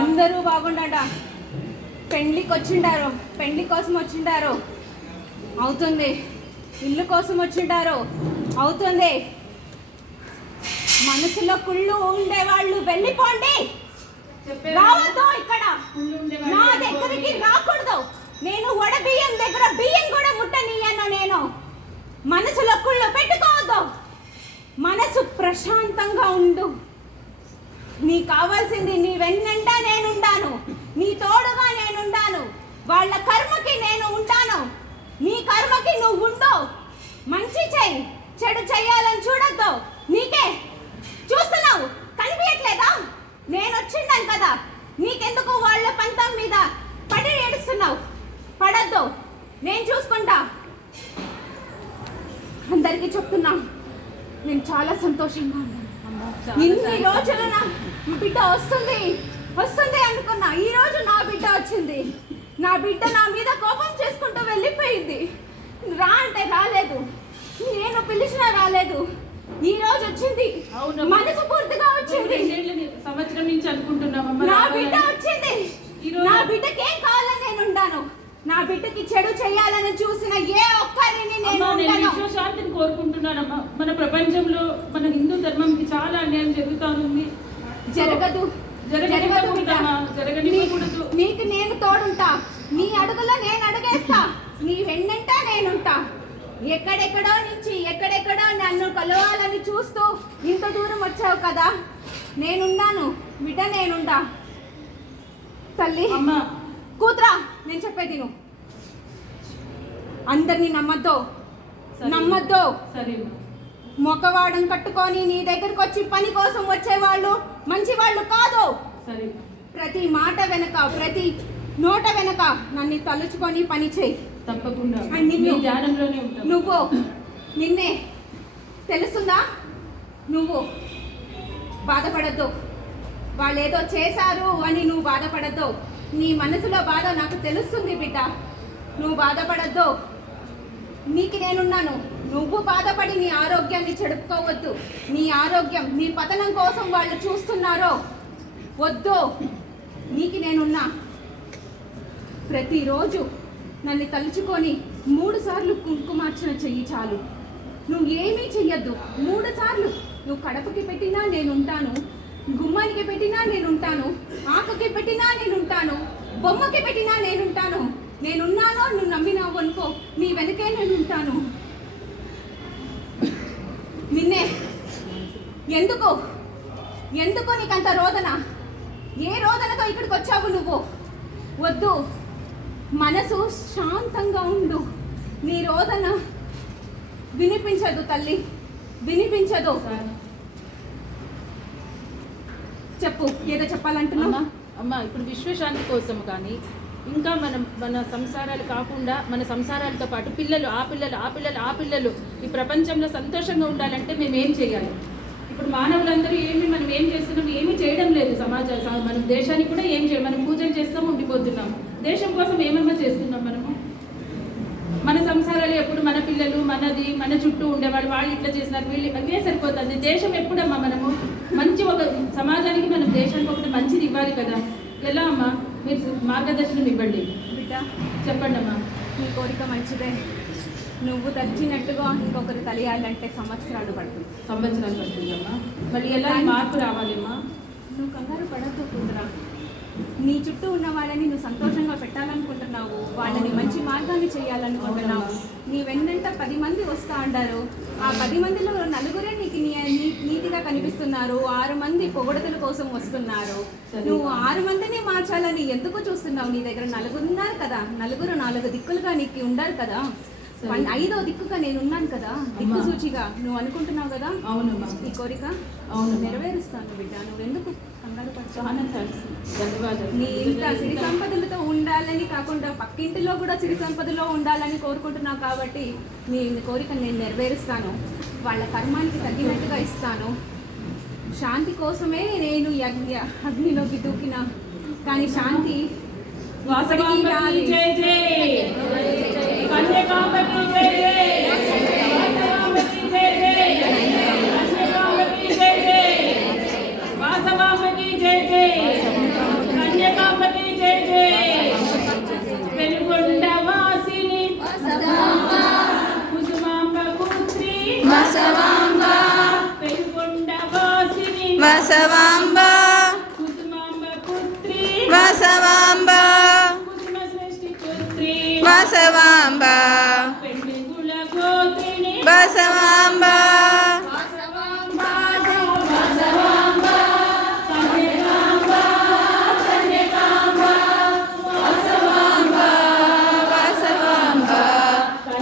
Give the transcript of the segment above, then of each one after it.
అందరూ బాగుండట. పెండ్లికి వచ్చిండారు. పెండ్లి కోసం వచ్చిండారు. అవుతుంది. ఇల్లు కోసం వచ్చిండారు. అవుతుంది. మనసులో కుళ్ళు ఉండేవాళ్ళు. వెళ్ళిపోండి. రావద్దు ఇక్కడ. నా. దగ్గరికి రాకూడదు. నేను వడ బియ్యం దగ్గర బియ్యం కూడా ముట్టనియను నేను. మనసులో కుళ్ళు పెట్టుకోవద్దు. మనసు ప్రశాంతంగా ఉండు. నీ కావాల్సింది నీ వెన్నంట నేనుంటాను నీ తోడుగా నేనుంటాను వాళ్ళ కర్మకి నేను ఉంటాను. నీ కర్మకి నువ్వు ఉండు. మంచి చెయ్యి చెడు చెయ్యాలని చూడొద్దు నీకే చూస్తున్నావు కనిపించట్లేదా నేను వచ్చిండాను కదా నీకెందుకు వాళ్ళ పంతం మీద పడి ఏడుస్తున్నావు పడద్దు నేను చూసుకుంటా. అందరికీ చెప్తున్నా నేను చాలా సంతోషంగా ఉన్నాను. ఇన్ని రోజులు నా బిడ్డ వస్తుంది వస్తుంది అనుకున్నా ఈ రోజు నా బిడ్డ వచ్చింది. నా బిడ్డ నా మీద కోపం చేసుకుంటూ వెళ్ళిపోయింది. రా అంటే రాలేదు. నేను పిలిచినా రాలేదు. ఈ రోజు వచ్చింది. మనసు పూర్తిగా వచ్చింది. సంవత్సరం నుంచి అనుకుంటున్నామమ్మా నా. బిడ్డ వచ్చింది. నా బిడ్డకి ఏం కావాలని నేను ఉండాను. నా బిడ్డకి చెడు చేయాలని చూసిన ఏ ఒక్కరిని నేను విశ్వశాంతిని కోరుకుంటున్నానమ్మా మన ప్రపంచంలో మన హిందూ ధర్మంకి చాలా అన్యాయం జరుగుతా ఉంది. జరగదు. జరగనివ్వకూడదు. నీ- నీకు నేను తోడుంటా. నీ అడుగులో నేను అడుగేస్తా. నీ వెన్నంట నేనుంటా. ఎక్కడెక్కడో నుంచి ఎక్కడెక్కడో నన్ను కలవాలని చూస్తూ ఇంత దూరం వచ్చావు కదా. నేనున్నాను. బిడ్డ నేనుండా. తల్లి. అమ్మా కూతురా నేను చెప్పేది నువ్వు అందరినీ నమ్మద్దు. నమ్మద్దు. సరే. మొక్కవాడం కట్టుకొని నీ దగ్గరకు వచ్చి పని కోసం వచ్చేవాళ్ళు మంచి వాళ్ళు కాదు. సరే. ప్రతి మాట వెనక ప్రతి నోట వెనక నన్ను తలుచుకొని పని చేయి. తప్పకుండా. నువ్వు నిన్నే తెలుస్తుందా? నువ్వు బాధపడద్దు. వాళ్ళు ఏదో చేశారు అని నువ్వు బాధపడద్దు. నీ మనసులో బాధ నాకు తెలుస్తుంది బిడ్డ. నువ్వు బాధపడద్దు. నీకు నేనున్నాను. నువ్వు బాధపడి నీ ఆరోగ్యాన్ని చెడుపుకోవద్దు. నీ ఆరోగ్యం నీ పతనం కోసం వాళ్ళు చూస్తున్నారో. వద్దు. నీకు నేనున్నా. ప్రతిరోజు నన్ను తలుచుకొని మూడు సార్లు కుంకుమార్చన చెయ్యి చాలు. నువ్వు ఏమీ చెయ్యొద్దు. మూడు సార్లు. నువ్వు కడపకి పెట్టినా నేను ఉంటాను గుమ్మానికి పెట్టినా నేను ఉంటాను ఆకకి పెట్టినా నేను ఉంటాను బొమ్మకి పెట్టినా నేను ఉంటాను నేనున్నానో నువ్వు నమ్మినావు అనుకో నీ వెనకే నేను ఉంటాను నిన్నే. ఎందుకు? ఎందుకు నీకంత రోదన? ఏ రోదనతో ఇక్కడికి వచ్చావు నువ్వు? వద్దు. మనసు శాంతంగా ఉండు. నీ రోదన వినిపించదు తల్లి. వినిపించదు. చెప్పు ఏదో చెప్పాలంటున్నా అమ్మా ఇప్పుడు విశ్వశాంతి కోసం కానీ ఇంకా మనం మన సంసారాలు కాకుండా మన సంసారాలతో పాటు పిల్లలు ఆ పిల్లలు ఆ పిల్లలు ఆ పిల్లలు ఈ ప్రపంచంలో సంతోషంగా ఉండాలంటే మేము ఏం చేయాలి? ఇప్పుడు మానవులందరూ ఏమి మనం ఏం చేస్తున్నాం ఏమీ చేయడం లేదు సమాజ మనం దేశానికి కూడా ఏం చేయాలి మనం పూజలు చేస్తాం ఉండిపోతున్నాం. దేశం కోసం ఏమన్నా చేస్తున్నాం మనము? మన సంసారాలు ఎప్పుడు మన పిల్లలు మనది మన చుట్టూ ఉండేవాళ్ళు వాళ్ళు ఇట్లా చేసినారు వీళ్ళు అవే సరిపోతుంది. దేశం ఎప్పుడమ్మా మనము? మంచి ఒక సమాజానికి మనం దేశానికి ఒకటి మంచిది ఇవ్వాలి కదా. ఎలా అమ్మా? మీరు మార్గదర్శనం ఇవ్వండి. బిడ్డ చెప్పండి అమ్మా. నీ కోరిక మంచిదే. నువ్వు తచ్చినట్టుగా ఇంకొకరు తెలియాలంటే సంవత్సరాలు పడుతుంది. సంవత్సరాలు పడుతుందమ్మా మళ్ళీ ఎలా మార్పు రావాలమ్మా నువ్వు కంగారు కూతురా. నీ చుట్టూ ఉన్న వాళ్ళని నువ్వు సంతోషంగా పెట్టాలనుకుంటున్నావు వాళ్ళని మంచి మార్గాన్ని చేయాలనుకుంటున్నావు. నీ వెన్నంట పది మంది వస్తా అంటారు. ఆ పది మందిలో నలుగురే నీకు నీ- నీ- నీతిగా కనిపిస్తున్నారు. ఆరు మంది పొగడతల కోసం వస్తున్నారు. నువ్వు ఆరు మందిని మార్చాలని ఎందుకు చూస్తున్నావు? నీ దగ్గర నలుగురు ఉన్నారు కదా. నలుగురు నాలుగు దిక్కులుగా నీకు ఉండాలి కదా. ఐదో దిక్కుగా నేను ఉన్నాను కదా దిక్కు సూచిగా నువ్వు అనుకుంటున్నావు కదా? అవునమ్మా ఈ కోరిక అవును. నెరవేరుస్తాను బిడ్డ. కంగారు థ్యాంక్స్. ధన్యవాదాలు. నీ ఇంత సిరి సంపదలతో ఉండాలని కాకుండా పక్కింటిలో కూడా సిరి సంపదలో ఉండాలని కోరుకుంటున్నావు కాబట్టి నీ కోరిక నేను నెరవేరుస్తాను. వాళ్ళ కర్మానికి తగ్గినట్టుగా ఇస్తాను. శాంతి కోసమే నేను యజ్ఞ అగ్నిలోకి దూకిన. కానీ శాంతి జై వసవాంబ వసవాంబ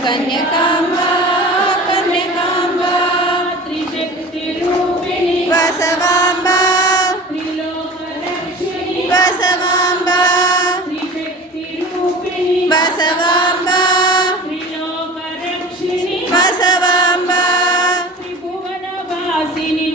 కన్యకాంబ కన్యకాంబ. త్రిశక్తి రూపిణి వసవాంబ వాసిని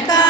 వసవాంబ వసవాంబ కన్యకాంబ